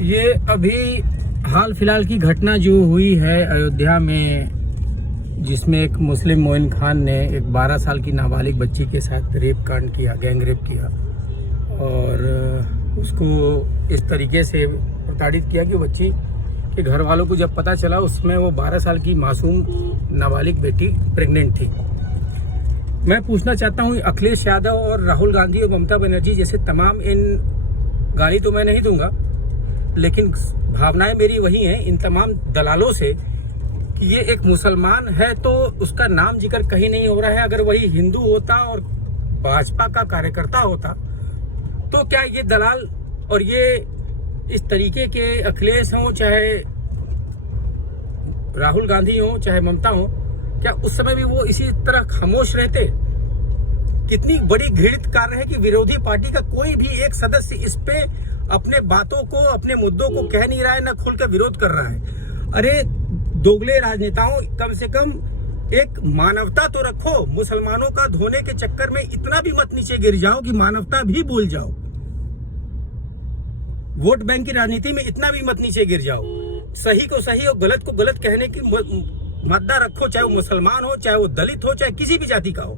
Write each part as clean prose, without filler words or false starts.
ये अभी हाल फिलहाल की घटना जो हुई है अयोध्या में, जिसमें एक मुस्लिम मोइन खान ने एक 12 साल की नाबालिग बच्ची के साथ रेप कांड किया, गैंग रेप किया और उसको इस तरीके से प्रताड़ित किया कि बच्ची के घर वालों को जब पता चला उसमें वो 12 साल की मासूम नाबालिग बेटी प्रेग्नेंट थी। मैं पूछना चाहता हूँ, अखिलेश यादव और राहुल गांधी और ममता बनर्जी जैसे तमाम, इन गाली तो मैं नहीं दूंगा लेकिन भावनाएं मेरी वही हैं इन तमाम दलालों से कि ये एक मुसलमान है तो उसका नाम जिक्र कहीं नहीं हो रहा है। अगर वही हिंदू होता और भाजपा का कार्यकर्ता होता तो क्या ये दलाल और ये इस तरीके के अखिलेश हों, चाहे राहुल गांधी हो, चाहे ममता हो, क्या उस समय भी वो इसी तरह खामोश रहते? कितनी बड़ी घृणित कार्य है कि विरोधी पार्टी का कोई भी एक सदस्य इस पे अपने बातों को, अपने मुद्दों को कह नहीं रहा है, न खुल कर विरोध कर रहा है। अरे दोगले राजनेताओं, कम से कम एक मानवता तो रखो। मुसलमानों का धोने के चक्कर में इतना भी मत नीचे गिर जाओ कि मानवता भी भूल जाओ। वोट बैंक की राजनीति में इतना भी मत नीचे गिर जाओ। सही को सही और गलत को गलत कहने की मादा रखो, चाहे वो मुसलमान हो, चाहे वो दलित हो, चाहे किसी भी जाति का हो,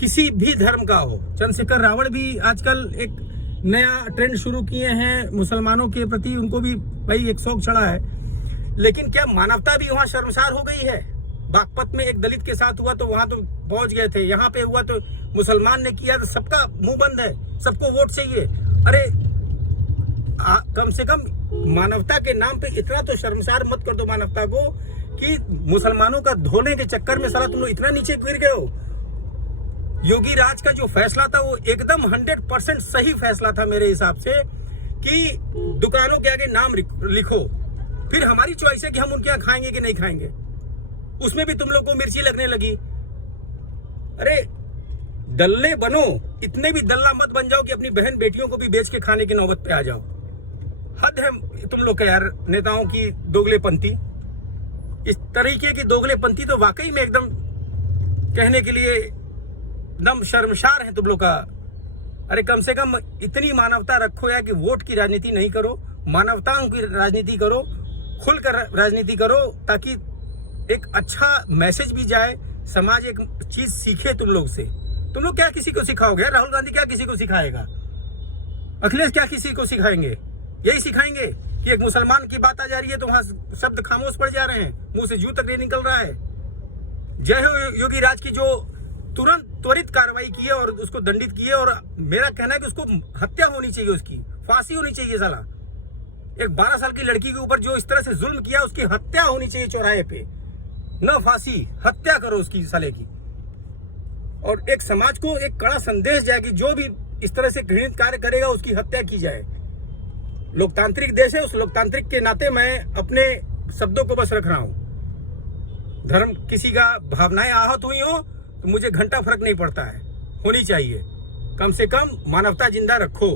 किसी भी धर्म का हो। चंद्रशेखर रावण भी आजकल एक नया ट्रेंड शुरू किए हैं मुसलमानों के प्रति, उनको भी भाई एक शौक चढ़ा है। लेकिन क्या मानवता भी वहां शर्मसार हो गई है? बागपत में एक दलित के साथ हुआ तो वहां तो पहुंच गए थे, यहाँ पे हुआ तो मुसलमान ने किया तो सबका मुंह बंद है, सबको वोट चाहिए। अरे कम से कम मानवता के नाम पे इतना तो शर्मसार मत कर दो मानवता को कि मुसलमानों का धोने के चक्कर में साला तुम लोग इतना नीचे गिर गए हो। योगी राज का जो फैसला था वो एकदम 100% सही फैसला था मेरे हिसाब से कि दुकानों के आगे नाम लिखो, फिर हमारी चॉइस है कि हम उनके यहाँ खाएंगे कि नहीं खाएंगे। उसमें भी तुम लोग को मिर्ची लगने लगी। अरे दल्ले बनो, इतने भी दल्ला मत बन जाओ कि अपनी बहन बेटियों को भी बेच के खाने की नौबत पे आ जाओ। हद है तुम लोग का यार, नेताओं की दोगलेपंती। इस तरीके की दोगलेपंती तो वाकई में एकदम कहने के लिए एकदम शर्मसार है तुम लोग का। अरे कम से कम इतनी मानवता रखो यार कि वोट की राजनीति नहीं करो, मानवताओं की राजनीति करो, खुलकर राजनीति करो, ताकि एक अच्छा मैसेज भी जाए, समाज एक चीज सीखे तुम लोग से। तुम लोग क्या किसी को सिखाओगे? राहुल गांधी क्या किसी को सिखाएगा? अखिलेश क्या किसी को सिखाएंगे? यही सिखाएंगे कि एक मुसलमान की बात आ जा रही है तो वहां शब्द खामोश पड़ जा रहे हैं, मुंह से जू तक नहीं निकल रहा है। जय हो योगी राज की जो तुरंत त्वरित कार्रवाई की है और उसको दंडित किए। और मेरा कहना है कि उसको हत्या होनी चाहिए, उसकी फांसी होनी चाहिए। साला एक 12 साल की लड़की के ऊपर जो इस तरह से जुल्म किया उसकी हत्या होनी चाहिए चौराहे पे, न फांसी, हत्या करो उसकी साले की। और एक समाज को एक कड़ा संदेश जाए कि जो भी इस तरह से घृणित कार्य करेगा उसकी हत्या की जाए। लोकतांत्रिक देश है, उस लोकतांत्रिक के नाते मैं अपने शब्दों को बस रख रहा हूं। धर्म किसी का भावनाएं आहत हुई हो तो मुझे घंटा फर्क नहीं पड़ता है, होनी चाहिए। कम से कम मानवता जिंदा रखो।